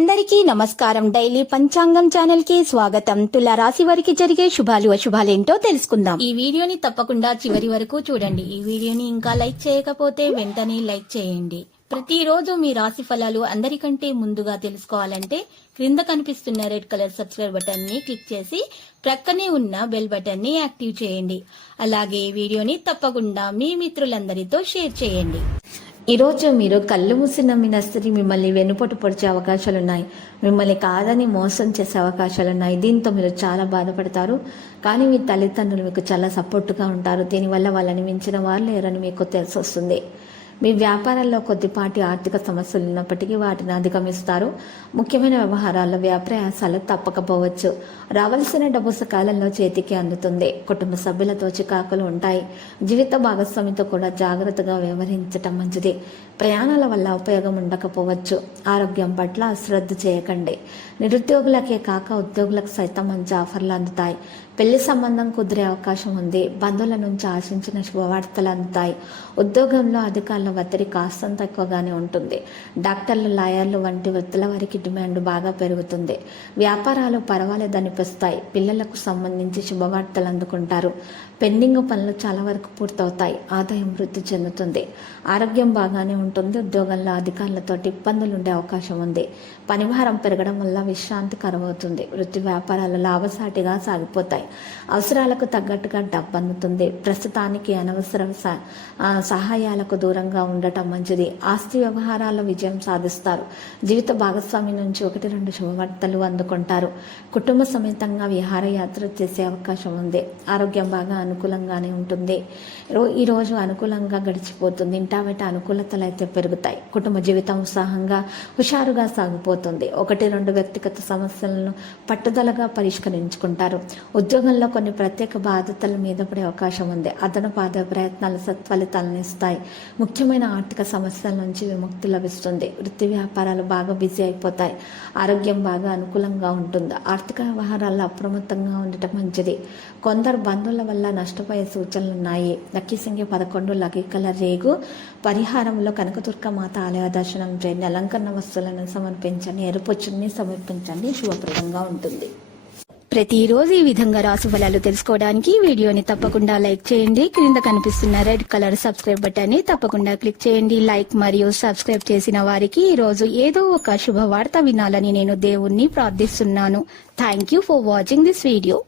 అందరికీ నమస్కారం. డైలీ పంచాంగం ఛానల్ కి స్వాగతం. తుల రాశి వారికి జరిగే శుభాలు అశుభాలేంటో తెలుసుకుందాం. ఈ వీడియోని తప్పకుండా చివరి వరకు చూడండి. ఈ వీడియోని ఇంకా లైక్ చేయకపోతే వెంటనే లైక్ చేయండి. ప్రతిరోజు మీ రాశి ఫలాలు అందరికంటే ముందుగా తెలుసుకోవాలంటే క్రింద కనిపిస్తున్న రెడ్ కలర్ సబ్స్క్రైబ్ బటన్ ని క్లిక్ చేసి ప్రక్కనే ఉన్న బెల్ బటన్ ని యాక్టివ్ చేయండి. అలాగే వీడియోని తప్పకుండా మీ మిత్రులందరితో షేర్ చేయండి. ఈరోజు మీరు కళ్ళు మూసి నమ్మిన స్త్రీ మిమ్మల్ని వెనుపొట్టు పొడిచే అవకాశాలున్నాయి. మిమ్మల్ని కాదని మోసం చేసే అవకాశాలున్నాయి. దీంతో మీరు చాలా బాధపడతారు. కానీ మీ తల్లిదండ్రులు మీకు చాలా సపోర్టుగా ఉంటారు. దీనివల్ల వాళ్ళని మించిన వారు లేరని మీకు తెలిసి వస్తుంది. మీ వ్యాపారాల్లో కొద్దిపాటి ఆర్థిక సమస్యలు ఉన్నప్పటికీ వాటిని అధిగమిస్తారు. ముఖ్యమైన వ్యవహారాల్లో వ్యాప్రయాసాలు తప్పకపోవచ్చు. రావాల్సిన డబ్బు సకాలంలో చేతికి అందుతుంది. కుటుంబ సభ్యులతో చికాకులు ఉంటాయి. జీవిత భాగస్వామితో కూడా జాగ్రత్తగా వ్యవహరించటం మంచిది. ప్రయాణాల వల్ల ఉపయోగం ఉండకపోవచ్చు. ఆరోగ్యం పట్ల అశ్రద్ధ చేయకండి. నిరుద్యోగులకే కాక ఉద్యోగులకు సైతం మంచి ఆఫర్లు అందుతాయి. పెళ్లి సంబంధం కుదిరే అవకాశం ఉంది. బంధువుల నుంచి ఆశించిన శుభవార్తలు అందుతాయి. ఉద్యోగంలో అధికారుల ఒత్తిడి కాస్తంత ఎక్కువగానే ఉంటుంది. డాక్టర్లు, లాయర్లు వంటి వృత్తుల వారికి డిమాండ్ బాగా పెరుగుతుంది. వ్యాపారాలు పర్వాలేదనిపిస్తాయి. పిల్లలకు సంబంధించి శుభవార్తలు అందుకుంటారు. పెండింగ్ పనులు చాలా వరకు పూర్తవుతాయి. ఆదాయం వృద్ధి చెందుతుంది. ఆరోగ్యం బాగానే ఉంటుంది. ఉద్యోగంలో అధికారులతో ఇబ్బందులు ఉండే అవకాశం ఉంది. పనిభారం పెరగడం వల్ల విశ్రాంతి కరువవుతుంది. వృత్తి వ్యాపారాలు లాభసాటిగా సాగిపోతాయి. అవసరాలకు తగ్గట్టుగా డబ్బు అందుతుంది. ప్రస్తుతానికి అనవసర సహాయాలకు దూరంగా ఉండటం మంచిది. ఆస్తి వ్యవహారాల్లో విజయం సాధిస్తారు. జీవిత భాగస్వామి నుంచి 1-2 శుభవార్తలు అందుకుంటారు. కుటుంబ సమేతంగా విహారయాత్ర చేసే అవకాశం ఉంది. ఆరోగ్యం బాగా అనుకూలంగానే ఉంటుంది. ఈరోజు అనుకూలంగా గడిచిపోతుంది. ఇంటా బయట అనుకూలతలు అయితే పెరుగుతాయి. కుటుంబ జీవితం ఉత్సాహంగా హుషారుగా సాగిపోతుంది. 1-2 వ్యక్తిగత సమస్యలను పట్టుదలగా పరిష్కరించుకుంటారు. ఉద్యోగంలో కొన్ని ప్రత్యేక బాధ్యతల మీద పడే అవకాశం ఉంది. అదనపు ఆదాయ ప్రయత్నాలు సత్ఫలితాలను ఇస్తాయి. ముఖ్యమైన ఆర్థిక సమస్యల నుంచి విముక్తి లభిస్తుంది. వృత్తి వ్యాపారాలు బాగా బిజీ అయిపోతాయి. ఆరోగ్యం బాగా అనుకూలంగా ఉంటుంది. ఆర్థిక వ్యవహారాల్లో అప్రమత్తంగా ఉండటం మంచిది. కొందరు బంధువుల వల్ల నష్టపోయే సూచనలున్నాయి. లక్కీ సంఖ్య 11, లక్కీ కలర్ రేగు. పరిహారంలో కనకదుర్గ మాత ఆలయ దర్శనం చేయండి. అలంకరణ వస్తువులను సమర్పించండి. ఎరుపు చున్నీ సమర్పించండి. శుభప్రదంగా ఉంటుంది. ప్రతిరోజు ఈ విధంగా రాశి ఫలాలు తెలుసుకోవడానికి వీడియోని తప్పకుండా లైక్ చేయండి. క్రింద కనిపిస్తున్న రెడ్ కలర్ సబ్స్క్రైబ్ బటన్ ని తప్పకుండా క్లిక్ చేయండి. లైక్ మరియు సబ్స్క్రైబ్ చేసిన వారికి ఈ రోజు ఏదో ఒక శుభవార్త వినాలని నేను దేవుణ్ణి ప్రార్థిస్తున్నాను. Thank you for watching this video.